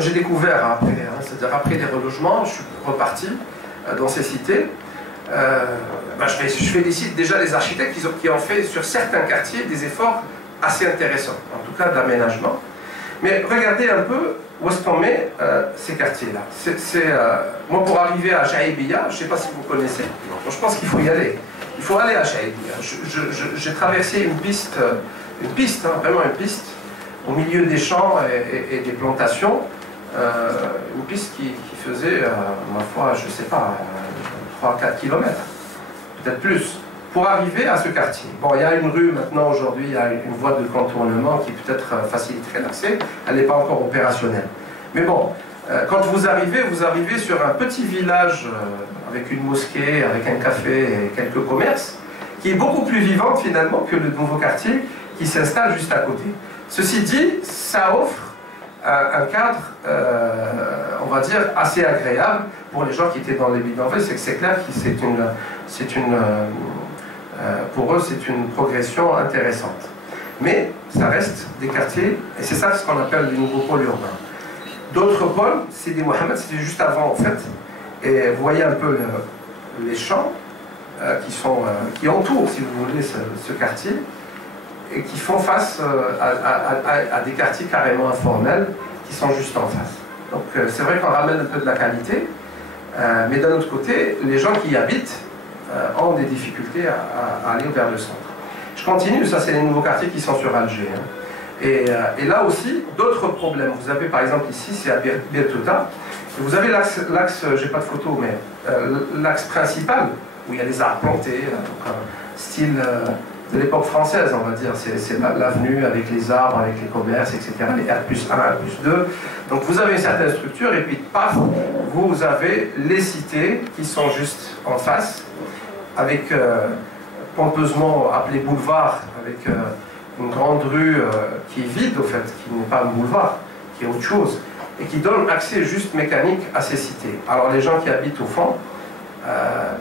j'ai découvert après, hein, c'est-à-dire après les relogements, je suis reparti dans ces cités. Je félicite déjà les architectes qui ont fait sur certains quartiers des efforts assez intéressants, en tout cas d'aménagement. Mais regardez un peu où est-ce qu'on met ces quartiers-là. Moi, pour arriver à Jaïbiya, je ne sais pas si vous connaissez, je pense qu'il faut y aller. Il faut aller à Jaïbiya. J'ai traversé une piste, hein, vraiment une piste, au milieu des champs et des plantations, une piste qui faisait, ma foi, je ne sais pas, 3-4 km, peut-être plus, pour arriver à ce quartier. Bon, il y a une rue maintenant, aujourd'hui, il y a une voie de contournement qui peut-être faciliterait l'accès, elle n'est pas encore opérationnelle. Mais bon, quand vous arrivez sur un petit village avec une mosquée, avec un café et quelques commerces, qui est beaucoup plus vivante finalement que le nouveau quartier qui s'installe juste à côté. Ceci dit, ça offre un cadre, on va dire, assez agréable pour les gens qui étaient dans les bidonvilles. C'est clair que pour eux, c'est une progression intéressante. Mais ça reste des quartiers, et c'est ça ce qu'on appelle les nouveaux pôles urbains. D'autres pôles, c'est des Mohamed, c'était juste avant en fait. Et vous voyez un peu les champs qui entourent, si vous voulez, ce quartier, et qui font face à des quartiers carrément informels qui sont juste en face. Donc c'est vrai qu'on ramène un peu de la qualité, mais d'un autre côté, les gens qui y habitent ont des difficultés à aller vers le centre. Je continue, ça c'est les nouveaux quartiers qui sont sur Alger. Hein. Et là aussi, d'autres problèmes. Vous avez par exemple ici, c'est à Bir Touta, vous avez l'axe, j'ai pas de photo, mais l'axe principal, où il y a les arbres plantés, style de l'époque française, on va dire. C'est l'avenue avec les arbres, avec les commerces, etc. Les R+1, R+2. Donc vous avez une certaine structure, et puis paf, vous avez les cités qui sont juste en face, avec pompeusement appelé boulevard, avec une grande rue qui est vide au fait, qui n'est pas un boulevard, qui est autre chose, et qui donne accès juste mécanique à ces cités. Alors les gens qui habitent au fond,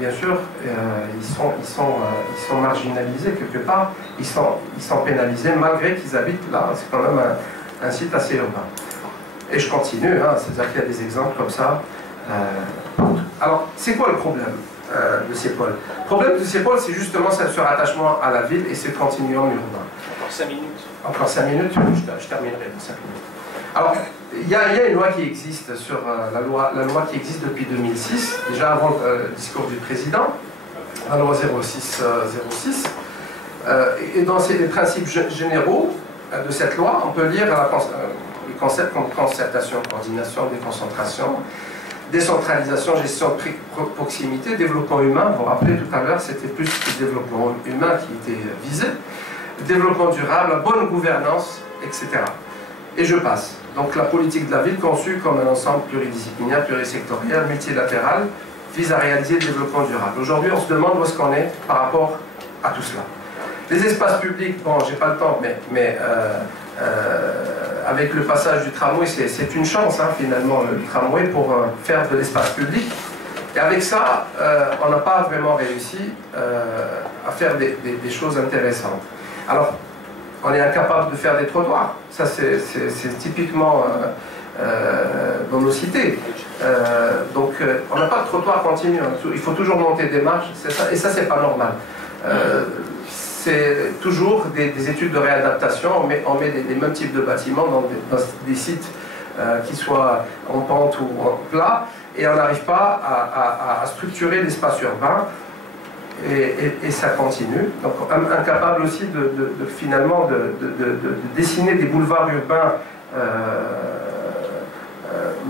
bien sûr, ils sont marginalisés quelque part, ils sont pénalisés malgré qu'ils habitent là. C'est quand même un site assez urbain. Et je continue, hein, c'est-à-dire qu'il y a des exemples comme ça. Alors, c'est quoi le problème de ces pôles? Le problème de ces pôles, c'est justement ce rattachement à la ville et ce continuum urbain. Encore 5 minutes. Encore 5 minutes, je terminerai dans 5 minutes. Alors, il y a une loi qui existe sur la loi qui existe depuis 2006, déjà avant le discours du président, la loi 06. Et dans les principes généraux de cette loi, on peut lire les concepts comme concertation, coordination, déconcentration, décentralisation, gestion de proximité, développement humain. Vous vous rappelez tout à l'heure, c'était plus le développement humain qui était visé, le développement durable, la bonne gouvernance, etc. Et je passe. Donc la politique de la ville, conçue comme un ensemble pluridisciplinaire, plurisectoriel, multilatéral, vise à réaliser le développement durable. Aujourd'hui, on se demande où est-ce qu'on est par rapport à tout cela. Les espaces publics, bon, j'ai pas le temps, mais avec le passage du tramway, c'est une chance, hein, finalement, le tramway, pour faire de l'espace public. Et avec ça, on n'a pas vraiment réussi à faire des choses intéressantes. Alors, on est incapable de faire des trottoirs. Ça, c'est typiquement dans nos cités. Donc, on n'a pas de trottoir continu. Il faut toujours monter des marches. Et ça, c'est pas normal. C'est toujours des études de réadaptation. On met les mêmes types de bâtiments dans des sites qui soient en pente ou en plat. Et on n'arrive pas à structurer l'espace urbain. Et ça continue. Donc incapable aussi finalement de dessiner des boulevards urbains.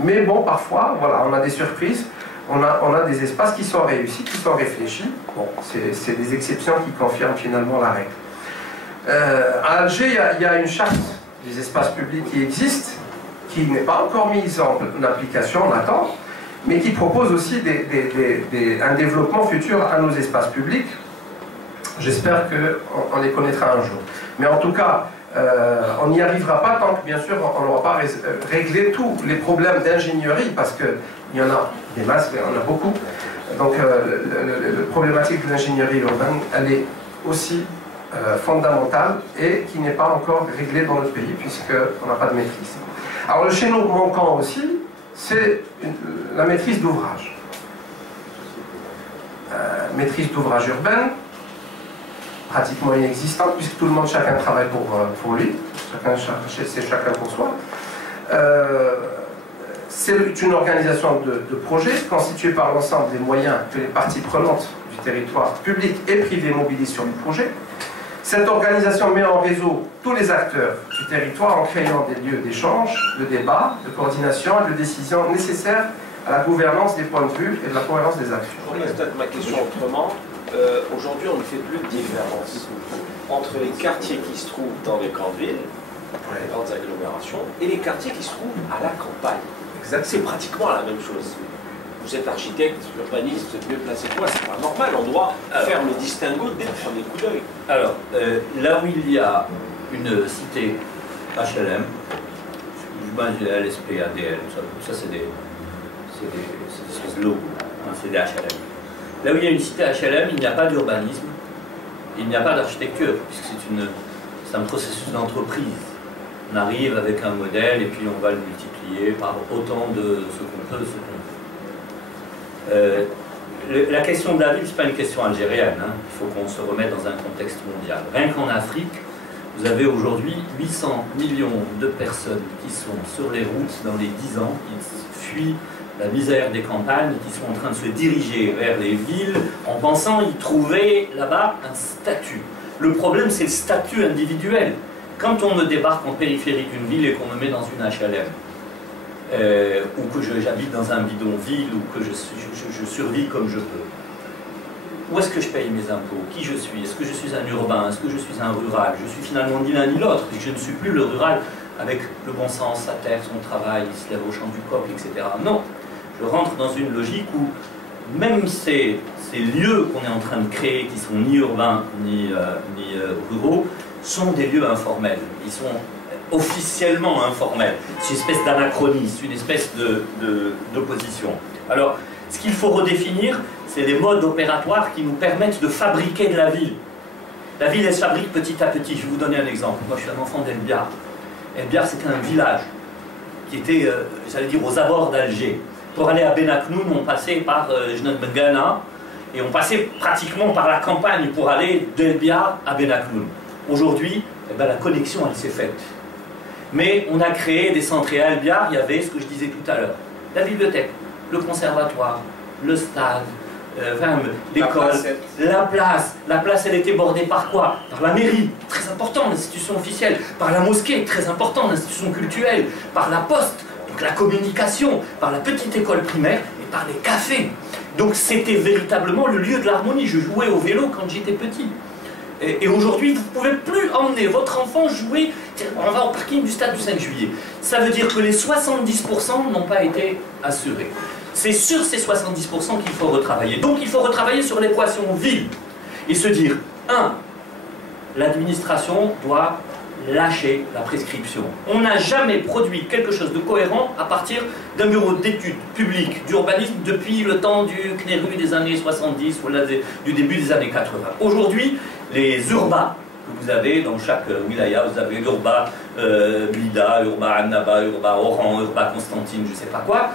Mais bon, parfois, voilà, on a des surprises. On a des espaces qui sont réussis, qui sont réfléchis. Bon, c'est des exceptions qui confirment finalement la règle. À Alger, il y a une charte des espaces publics qui existe, qui n'est pas encore mise en application, on attend, mais qui propose aussi un développement futur à nos espaces publics. J'espère qu'on les connaîtra un jour. Mais en tout cas, on n'y arrivera pas tant que, bien sûr, on n'aura pas réglé tous les problèmes d'ingénierie, parce qu'il y en a des masses, mais on en a beaucoup. Donc, la problématique de l'ingénierie urbaine, elle est aussi fondamentale et qui n'est pas encore réglée dans notre pays, puisqu'on n'a pas de maîtrise. Alors le chaînon manquant aussi, c'est la maîtrise d'ouvrage. Maîtrise d'ouvrage urbaine, pratiquement inexistante, puisque tout le monde, chacun travaille pour lui, chacun pour soi. C'est une organisation de projet constituée par l'ensemble des moyens que les parties prenantes du territoire public et privé mobilisent sur le projet. Cette organisation met en réseau tous les acteurs du territoire en créant des lieux d'échange, de débat, de coordination et de décision nécessaires à la gouvernance des points de vue et de la cohérence des actions. Je remets peut-être ma question autrement. Aujourd'hui, on ne fait plus de différence entre les quartiers qui se trouvent dans les grandes villes, les grandes agglomérations, et les quartiers qui se trouvent à la campagne. C'est pratiquement la même chose. Vous êtes architecte, urbaniste, vous êtes mieux placé que moi, c'est pas normal, on doit faire le distinguo dès le premier coup d'œil. Alors, là où il y a une cité HLM, LSP, ADL, ça c'est des espèces de logos, hein, c'est des HLM. Là où il y a une cité HLM, il n'y a pas d'urbanisme, il n'y a pas d'architecture, puisque c'est un processus d'entreprise. On arrive avec un modèle et puis on va le multiplier par autant de ce qu'on peut, la question de la ville, ce n'est pas une question algérienne, hein. Il faut qu'on se remette dans un contexte mondial. Rien qu'en Afrique, vous avez aujourd'hui 800 millions de personnes qui sont sur les routes dans les 10 ans, qui fuient la misère des campagnes, qui sont en train de se diriger vers les villes en pensant y trouver là-bas un statut. Le problème, c'est le statut individuel. Quand on me débarque en périphérie d'une ville et qu'on me met dans une HLM, ou que j'habite dans un bidonville, ou que je survis comme je peux, où est-ce que je paye mes impôts? Qui je suis? Est-ce que je suis un urbain? Est-ce que je suis un rural? Je suis finalement ni l'un ni l'autre, puisque je ne suis plus le rural avec le bon sens, sa terre, son travail, il se lève au champ du coq, etc. Non, je rentre dans une logique où même ces lieux qu'on est en train de créer, qui sont ni urbains ni ruraux, sont des lieux informels. Ils sont officiellement informels. C'est une espèce d'anachronisme, une espèce d'opposition. Alors, ce qu'il faut redéfinir, c'est les modes opératoires qui nous permettent de fabriquer de la ville. La ville, elle se fabrique petit à petit. Je vais vous donner un exemple. Moi, je suis un enfant d'Elbiar. Elbiar, c'était un village qui était, j'allais dire, aux abords d'Alger. Pour aller à Benaknoun, on passait par Jnad-Mengana et on passait pratiquement par la campagne pour aller d'Elbiar à Benaknoun. Aujourd'hui, eh ben, la connexion, elle s'est faite. Mais on a créé des centres et à Elbiar, il y avait ce que je disais tout à l'heure. La bibliothèque, le conservatoire, le stade, l'école, la place. La place, elle était bordée par quoi? Par la mairie, très important, l'institution officielle. Par la mosquée, très important, l'institution culturelle. Par la poste, donc la communication. Par la petite école primaire et par les cafés. Donc c'était véritablement le lieu de l'harmonie. Je jouais au vélo quand j'étais petit. Et aujourd'hui, vous ne pouvez plus emmener votre enfant jouer. On va au parking du stade du 5 juillet. Ça veut dire que les 70% n'ont pas été assurés. C'est sur ces 70% qu'il faut retravailler. Donc il faut retravailler sur l'équation ville. Et se dire, 1, l'administration doit lâcher la prescription. On n'a jamais produit quelque chose de cohérent à partir d'un bureau d'études publiques d'urbanisme depuis le temps du CNERU des années 70 ou du début des années 80. Aujourd'hui, les urbas que vous avez dans chaque wilaya, vous avez l'urba Blida, l'urba Annaba, l'urba Oran, l'urba Constantine, je ne sais pas quoi,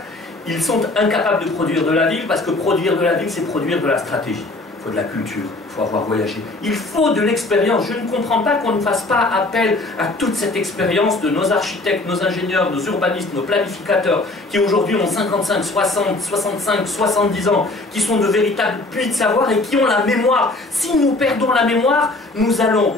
ils sont incapables de produire de la ville parce que produire de la ville, c'est produire de la stratégie. Il faut de la culture, il faut avoir voyagé. Il faut de l'expérience. Je ne comprends pas qu'on ne fasse pas appel à toute cette expérience de nos architectes, nos ingénieurs, nos urbanistes, nos planificateurs, qui aujourd'hui ont 55, 60, 65, 70 ans, qui sont de véritables puits de savoir et qui ont la mémoire. Si nous perdons la mémoire, nous allons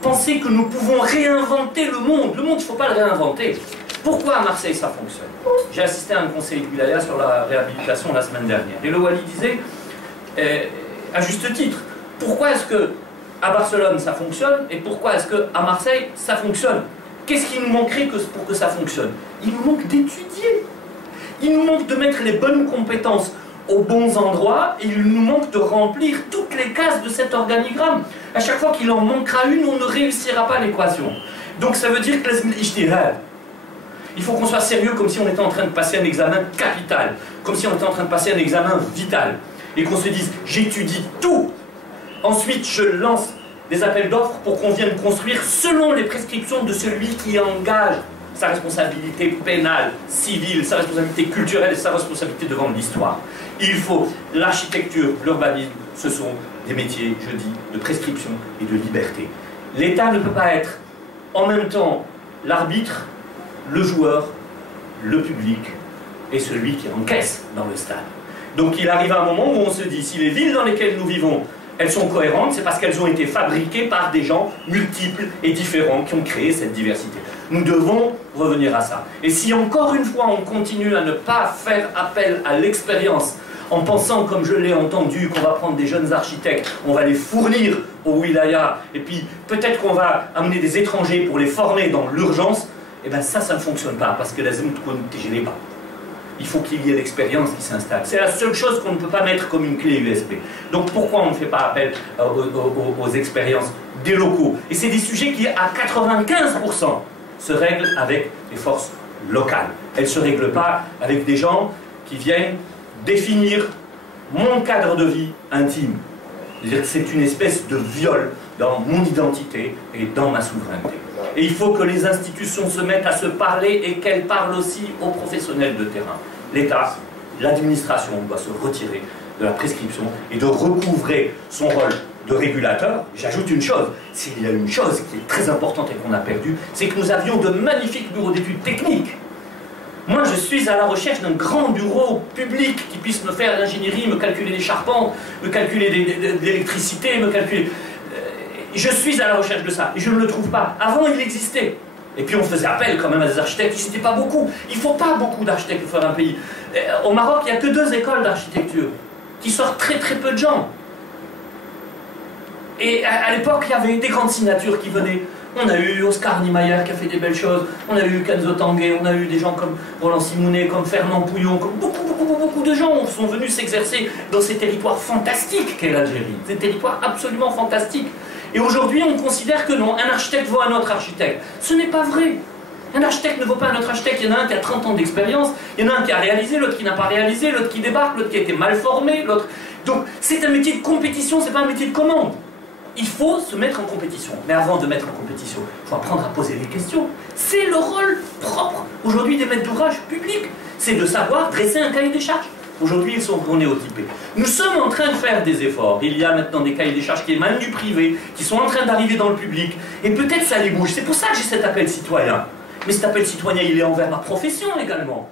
penser que nous pouvons réinventer le monde. Le monde, il ne faut pas le réinventer. Pourquoi à Marseille ça fonctionne? J'ai assisté à un conseil de wilaya sur la réhabilitation la semaine dernière. Et le Wali disait, à juste titre, pourquoi est-ce que à Barcelone ça fonctionne et pourquoi est-ce qu'à Marseille ça fonctionne? Qu'est-ce qui nous manquerait pour que ça fonctionne? Il nous manque d'étudier. Il nous manque de mettre les bonnes compétences aux bons endroits et il nous manque de remplir toutes les cases de cet organigramme. À chaque fois qu'il en manquera une, on ne réussira pas l'équation. Donc ça veut dire que il faut qu'on soit sérieux comme si on était en train de passer un examen capital, comme si on était en train de passer un examen vital. Et qu'on se dise, j'étudie tout. Ensuite, je lance des appels d'offres pour qu'on vienne construire selon les prescriptions de celui qui engage sa responsabilité pénale, civile, sa responsabilité culturelle et sa responsabilité devant l'histoire. Il faut l'architecture, l'urbanisme, ce sont des métiers, je dis, de prescription et de liberté. L'État ne peut pas être en même temps l'arbitre, le joueur, le public et celui qui encaisse dans le stade. Donc il arrive un moment où on se dit, si les villes dans lesquelles nous vivons, elles sont cohérentes, c'est parce qu'elles ont été fabriquées par des gens multiples et différents qui ont créé cette diversité. Nous devons revenir à ça. Et si encore une fois on continue à ne pas faire appel à l'expérience, en pensant, comme je l'ai entendu, qu'on va prendre des jeunes architectes, on va les fournir au wilaya, et puis peut-être qu'on va amener des étrangers pour les former dans l'urgence, et bien ça ne fonctionne pas, parce que la zone ne gêne pas. Il faut qu'il y ait l'expérience qui s'installe. C'est la seule chose qu'on ne peut pas mettre comme une clé USB. Donc pourquoi on ne fait pas appel aux expériences des locaux? Et c'est des sujets qui, à 95%, se règlent avec les forces locales. Elles ne se règlent pas avec des gens qui viennent définir mon cadre de vie intime. C'est une espèce de viol dans mon identité et dans ma souveraineté. Et il faut que les institutions se mettent à se parler et qu'elles parlent aussi aux professionnels de terrain. L'État, l'administration doit se retirer de la prescription et de recouvrer son rôle de régulateur. J'ajoute une chose, s'il y a une chose qui est très importante et qu'on a perdue, c'est que nous avions de magnifiques bureaux d'études techniques. Moi, je suis à la recherche d'un grand bureau public qui puisse me faire l'ingénierie, me calculer les charpentes, me calculer de l'électricité, me calculer... Je suis à la recherche de ça, et je ne le trouve pas. Avant, il existait. Et puis on faisait appel quand même à des architectes, ils n'étaient pas beaucoup. Il ne faut pas beaucoup d'architectes pour faire un pays. Au Maroc, il n'y a que 2 écoles d'architecture, qui sortent très très peu de gens. Et à l'époque, il y avait des grandes signatures qui venaient. On a eu Oscar Niemeyer qui a fait des belles choses, on a eu Kenzo Tanguay, on a eu des gens comme Roland Simounet, comme Fernand Pouillon, comme beaucoup de gens sont venus s'exercer dans ces territoires fantastiques qu'est l'Algérie. Ces territoires absolument fantastiques. Et aujourd'hui, on considère que non, un architecte vaut un autre architecte. Ce n'est pas vrai. Un architecte ne vaut pas un autre architecte. Il y en a un qui a 30 ans d'expérience, il y en a un qui a réalisé, l'autre qui n'a pas réalisé, l'autre qui débarque, l'autre qui a été mal formé, l'autre... Donc, c'est un métier de compétition, c'est pas un métier de commande. Il faut se mettre en compétition. Mais avant de mettre en compétition, il faut apprendre à poser des questions. C'est le rôle propre, aujourd'hui, des maîtres d'ouvrage publics. C'est de savoir dresser un cahier des charges. Aujourd'hui, ils sont néotypés. Nous sommes en train de faire des efforts. Il y a maintenant des cahiers des charges qui émanent du privé, qui sont en train d'arriver dans le public. Et peut-être ça les bouge. C'est pour ça que j'ai cet appel citoyen. Mais cet appel citoyen, il est envers ma profession également.